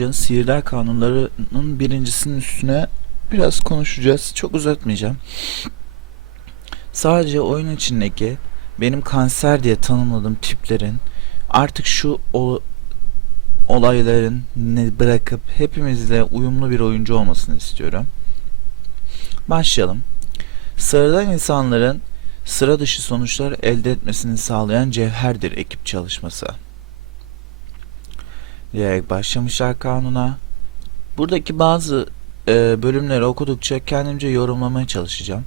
Legends Sihirler Kanunları'nın birincisinin üstüne biraz konuşacağız. Çok uzatmayacağım. Sadece oyun içindeki benim kanser diye tanımladığım tiplerin artık şu o- olayların ne bırakıp hepimizle uyumlu bir oyuncu olmasını istiyorum. Başlayalım. Sıradan insanların sıra dışı sonuçlar elde etmesini sağlayan cevherdir ekip çalışması. Diyerek başlamışlar kanuna. Buradaki bazı e, bölümleri okudukça kendimce yorumlamaya çalışacağım.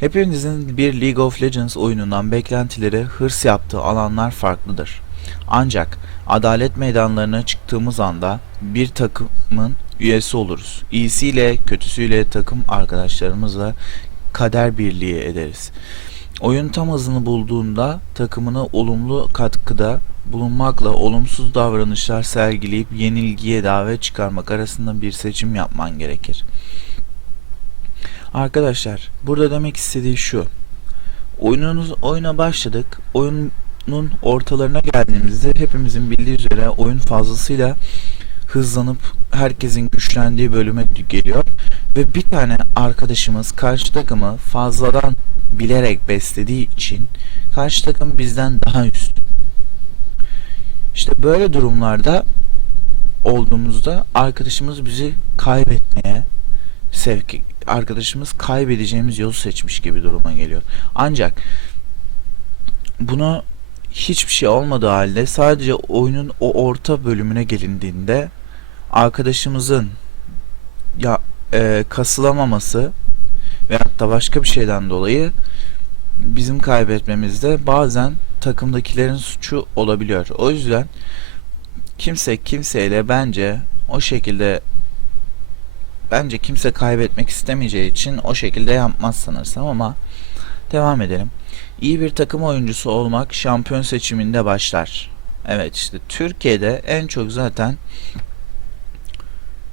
Hepimizin bir League of Legends oyunundan beklentileri hırs yaptığı alanlar farklıdır. Ancak adalet meydanlarına çıktığımız anda bir takımın üyesi oluruz. İyisiyle kötüsüyle takım arkadaşlarımızla kader birliği ederiz. Oyun tam hızını bulduğunda takımına olumlu katkıda bulunmakla olumsuz davranışlar sergileyip yenilgiye davet çıkarmak arasında bir seçim yapman gerekir. Arkadaşlar, burada demek istediği şu. Oyununuz oyuna başladık. Oyunun ortalarına geldiğimizde hepimizin bildiği üzere oyun fazlasıyla hızlanıp herkesin güçlendiği bölüme geliyor ve bir tane arkadaşımız karşı takımı fazladan bilerek beslediği için karşı takım bizden daha üstün. İşte böyle durumlarda olduğumuzda arkadaşımız bizi kaybetmeye sevk arkadaşımız kaybedeceğimiz yolu seçmiş gibi duruma geliyor. Ancak bunu hiçbir şey olmadığı halde sadece oyunun o orta bölümüne gelindiğinde arkadaşımızın ya e, kasılamaması veyahut da başka bir şeyden dolayı bizim kaybetmemizde bazen takımdakilerin suçu olabiliyor. O yüzden kimse kimseyle bence o şekilde bence kimse kaybetmek istemeyeceği için o şekilde yapmaz sanırsam ama devam edelim. İyi bir takım oyuncusu olmak şampiyon seçiminde başlar. Evet işte Türkiye'de en çok zaten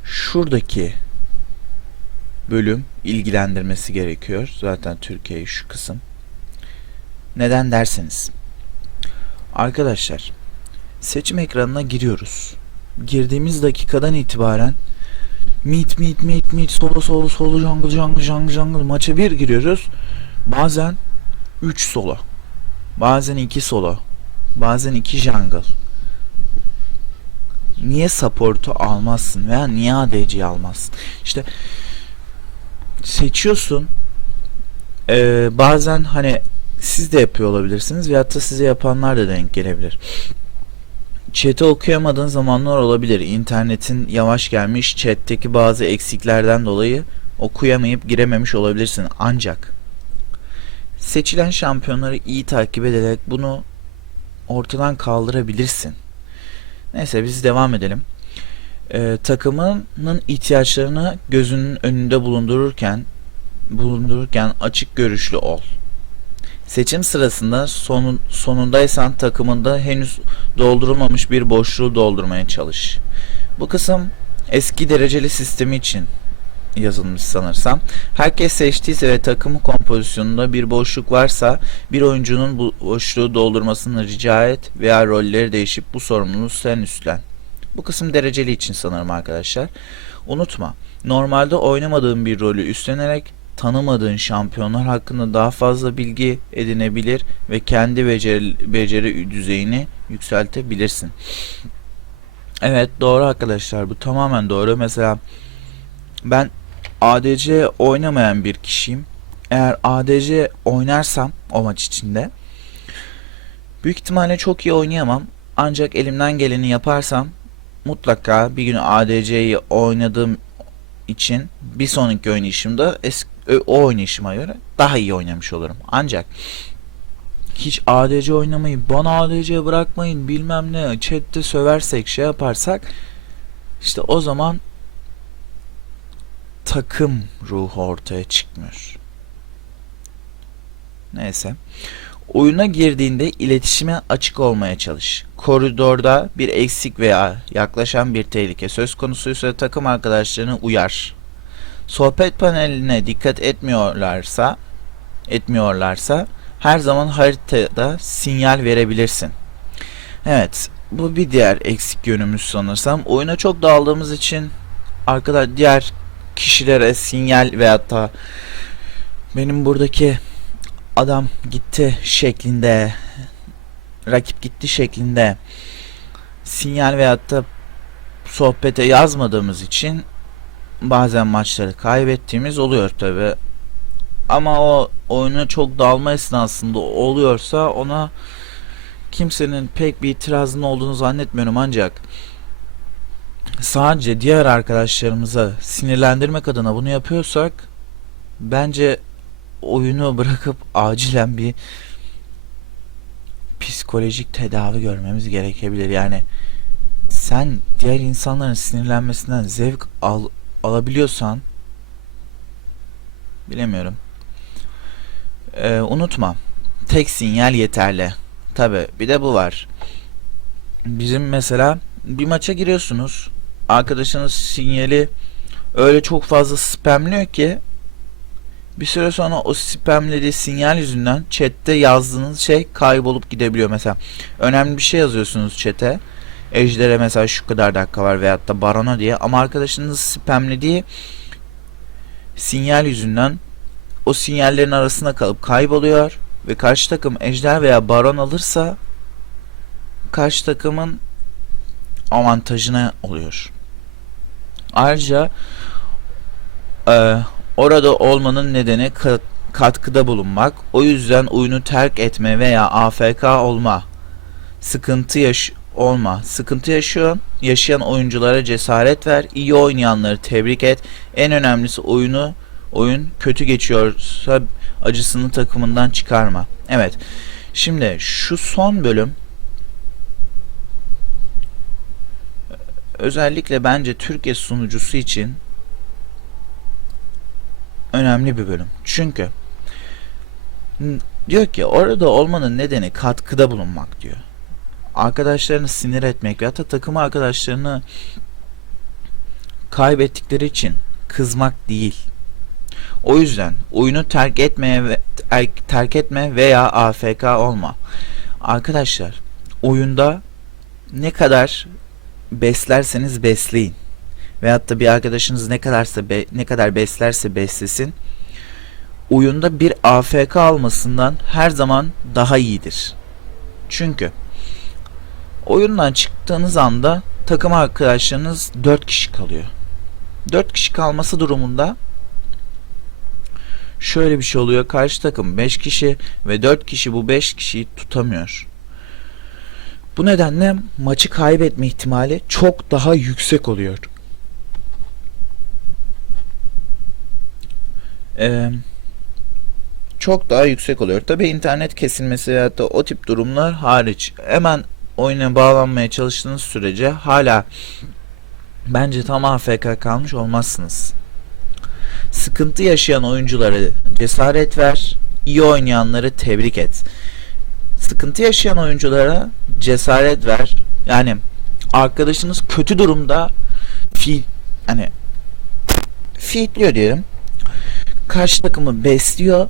şuradaki bölüm ilgilendirmesi gerekiyor. Zaten Türkiye'yi şu kısım. Neden derseniz. Arkadaşlar seçim ekranına giriyoruz. Girdiğimiz dakikadan itibaren Meet meet meet meet solo solo solo jungle jungle jungle jungle maça bir giriyoruz. Bazen 3 solo. Bazen 2 solo. Bazen 2 jungle. Niye support'u almazsın veya niye ADC'yi almazsın? İşte seçiyorsun. Ee, bazen hani siz de yapıyor olabilirsiniz veyahut da size yapanlar da denk gelebilir. Chat'i okuyamadığın zamanlar olabilir. İnternetin yavaş gelmiş, chat'teki bazı eksiklerden dolayı okuyamayıp girememiş olabilirsin. Ancak seçilen şampiyonları iyi takip ederek bunu ortadan kaldırabilirsin. Neyse biz devam edelim. Ee, takımının ihtiyaçlarını gözünün önünde bulundururken bulundururken açık görüşlü ol. Seçim sırasında sonun, sonundaysan takımında henüz doldurulmamış bir boşluğu doldurmaya çalış. Bu kısım eski dereceli sistemi için yazılmış sanırsam. Herkes seçtiyse ve takım kompozisyonunda bir boşluk varsa bir oyuncunun bu boşluğu doldurmasını rica et veya rolleri değişip bu sorumluluğu sen üstlen. Bu kısım dereceli için sanırım arkadaşlar. Unutma, normalde oynamadığın bir rolü üstlenerek tanımadığın şampiyonlar hakkında daha fazla bilgi edinebilir ve kendi beceri, beceri düzeyini yükseltebilirsin. Evet doğru arkadaşlar bu tamamen doğru. Mesela ben ADC oynamayan bir kişiyim. Eğer ADC oynarsam o maç içinde büyük ihtimalle çok iyi oynayamam. Ancak elimden geleni yaparsam mutlaka bir gün ADC'yi oynadığım için bir sonraki oynayışımda eski o oynayışıma göre daha iyi oynamış olurum. Ancak hiç ADC oynamayı bana ADC bırakmayın bilmem ne chatte söversek şey yaparsak işte o zaman takım ruhu ortaya çıkmıyor. Neyse. Oyuna girdiğinde iletişime açık olmaya çalış. Koridorda bir eksik veya yaklaşan bir tehlike söz konusuysa takım arkadaşlarını uyar sohbet paneline dikkat etmiyorlarsa etmiyorlarsa her zaman haritada sinyal verebilirsin. Evet, bu bir diğer eksik yönümüz sanırsam. Oyuna çok daldığımız için arkadaş diğer kişilere sinyal veyahut da benim buradaki adam gitti şeklinde rakip gitti şeklinde sinyal veyahut da sohbete yazmadığımız için bazen maçları kaybettiğimiz oluyor tabi. Ama o oyuna çok dalma esnasında oluyorsa ona kimsenin pek bir itirazının olduğunu zannetmiyorum ancak sadece diğer arkadaşlarımıza sinirlendirmek adına bunu yapıyorsak bence oyunu bırakıp acilen bir psikolojik tedavi görmemiz gerekebilir. Yani sen diğer insanların sinirlenmesinden zevk al, alabiliyorsan bilemiyorum. Ee, unutma. Tek sinyal yeterli. Tabi bir de bu var. Bizim mesela bir maça giriyorsunuz. Arkadaşınız sinyali öyle çok fazla spamlıyor ki bir süre sonra o spamlediği sinyal yüzünden chatte yazdığınız şey kaybolup gidebiliyor. Mesela önemli bir şey yazıyorsunuz chat'e. Ejder'e mesela şu kadar dakika var veyahut da Baron'a diye ama arkadaşınız spamlediği sinyal yüzünden o sinyallerin arasında kalıp kayboluyor ve karşı takım ejder veya baron alırsa karşı takımın avantajına oluyor. Ayrıca e, orada olmanın nedeni ka- katkıda bulunmak. O yüzden oyunu terk etme veya AFK olma, sıkıntı yaş olma, sıkıntı yaşıyor, yaşayan oyunculara cesaret ver, iyi oynayanları tebrik et. En önemlisi oyunu oyun kötü geçiyorsa acısını takımından çıkarma. Evet. Şimdi şu son bölüm özellikle bence Türkiye sunucusu için önemli bir bölüm. Çünkü diyor ki orada olmanın nedeni katkıda bulunmak diyor. Arkadaşlarını sinir etmek veya da takım arkadaşlarını kaybettikleri için kızmak değil. O yüzden oyunu terk etmeye ve er- terk etme veya AFK olma. Arkadaşlar, oyunda ne kadar beslerseniz besleyin. Veyahut da bir arkadaşınız ne kadarsa be- ne kadar beslerse beslesin. Oyunda bir AFK almasından her zaman daha iyidir. Çünkü oyundan çıktığınız anda takım arkadaşlarınız 4 kişi kalıyor. 4 kişi kalması durumunda şöyle bir şey oluyor. Karşı takım 5 kişi ve 4 kişi bu 5 kişiyi tutamıyor. Bu nedenle maçı kaybetme ihtimali çok daha yüksek oluyor. Ee, çok daha yüksek oluyor. Tabi internet kesilmesi veya da o tip durumlar hariç. Hemen oyuna bağlanmaya çalıştığınız sürece hala bence tam AFK kalmış olmazsınız. Sıkıntı yaşayan oyuncuları cesaret ver, iyi oynayanları tebrik et. Sıkıntı yaşayan oyunculara cesaret ver. Yani arkadaşınız kötü durumda fi hani feedliyor diyelim. Karşı takımı besliyor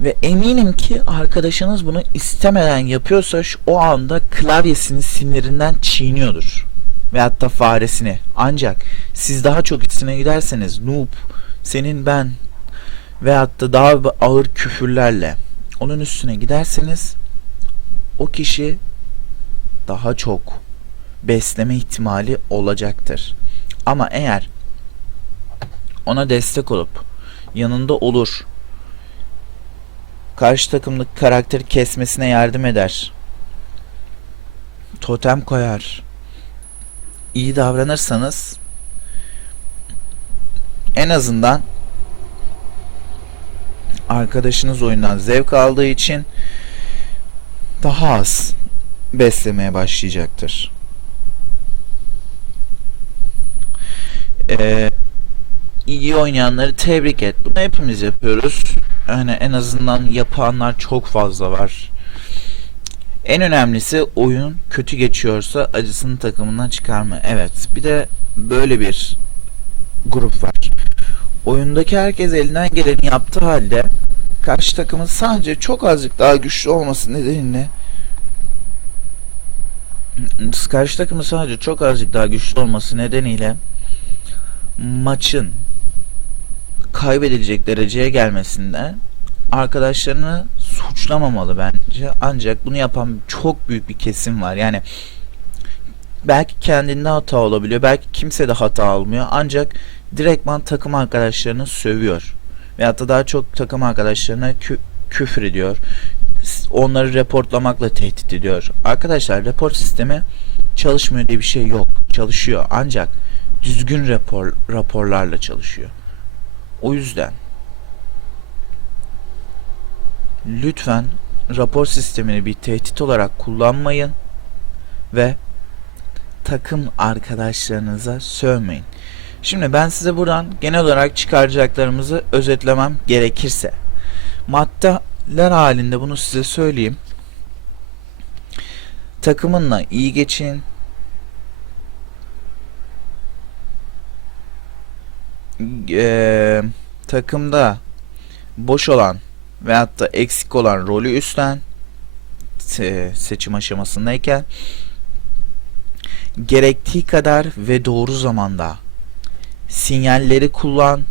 ve eminim ki arkadaşınız bunu istemeden yapıyorsa şu, o anda klavyesini sinirinden çiğniyordur. Veyahut da faresini. Ancak siz daha çok içine giderseniz noob, senin ben veyahut da daha ağır küfürlerle onun üstüne giderseniz o kişi daha çok besleme ihtimali olacaktır. Ama eğer ona destek olup yanında olur karşı takımdaki karakteri kesmesine yardım eder. Totem koyar. iyi davranırsanız en azından arkadaşınız oyundan zevk aldığı için daha az beslemeye başlayacaktır. Ee, iyi oynayanları tebrik et. Bunu hepimiz yapıyoruz. Yani en azından yapanlar çok fazla var. En önemlisi oyun kötü geçiyorsa acısını takımından çıkarma. Evet. Bir de böyle bir grup var. Oyundaki herkes elinden geleni yaptığı halde karşı takımın sadece çok azıcık daha güçlü olması nedeniyle karşı takımın sadece çok azıcık daha güçlü olması nedeniyle maçın kaybedilecek dereceye gelmesinde arkadaşlarını suçlamamalı bence. Ancak bunu yapan çok büyük bir kesim var. Yani belki kendinde hata olabiliyor. Belki kimse de hata olmuyor. Ancak direktman takım arkadaşlarını sövüyor. Veyahut da daha çok takım arkadaşlarına kü- küfür ediyor. Onları reportlamakla tehdit ediyor. Arkadaşlar report sistemi çalışmıyor diye bir şey yok. Çalışıyor. Ancak düzgün rapor raporlarla çalışıyor. O yüzden lütfen rapor sistemini bir tehdit olarak kullanmayın ve takım arkadaşlarınıza sövmeyin. Şimdi ben size buradan genel olarak çıkaracaklarımızı özetlemem gerekirse maddeler halinde bunu size söyleyeyim. Takımınla iyi geçin. Eee, takımda boş olan veyahut da eksik olan rolü üstlen se- seçim aşamasındayken gerektiği kadar ve doğru zamanda sinyalleri kullan.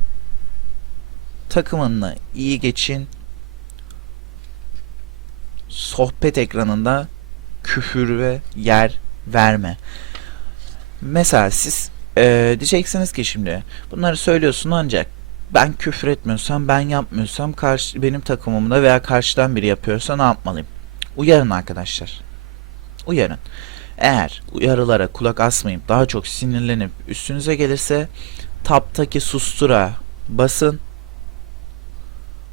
Takımınla iyi geçin. Sohbet ekranında küfür ve yer verme. Mesela siz eee, diyeceksiniz ki şimdi bunları söylüyorsun ancak ben küfür etmiyorsam ben yapmıyorsam karşı benim takımımda veya karşıdan biri yapıyorsa ne yapmalıyım? Uyarın arkadaşlar. Uyarın. Eğer uyarılara kulak asmayıp daha çok sinirlenip üstünüze gelirse taptaki sustura basın.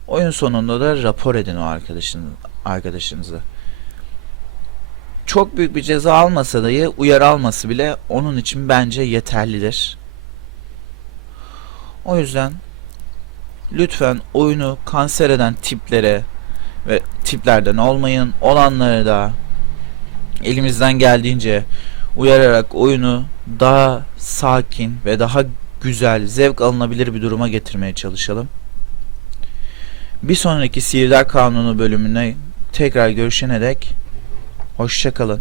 Oyun sonunda da rapor edin o arkadaşın arkadaşınızı. Çok büyük bir ceza almasa dahi uyarı alması bile onun için bence yeterlidir. O yüzden lütfen oyunu kanser eden tiplere ve tiplerden olmayın. Olanları da elimizden geldiğince uyararak oyunu daha sakin ve daha güzel, zevk alınabilir bir duruma getirmeye çalışalım. Bir sonraki Sihirdar Kanunu bölümüne tekrar görüşene dek hoşçakalın.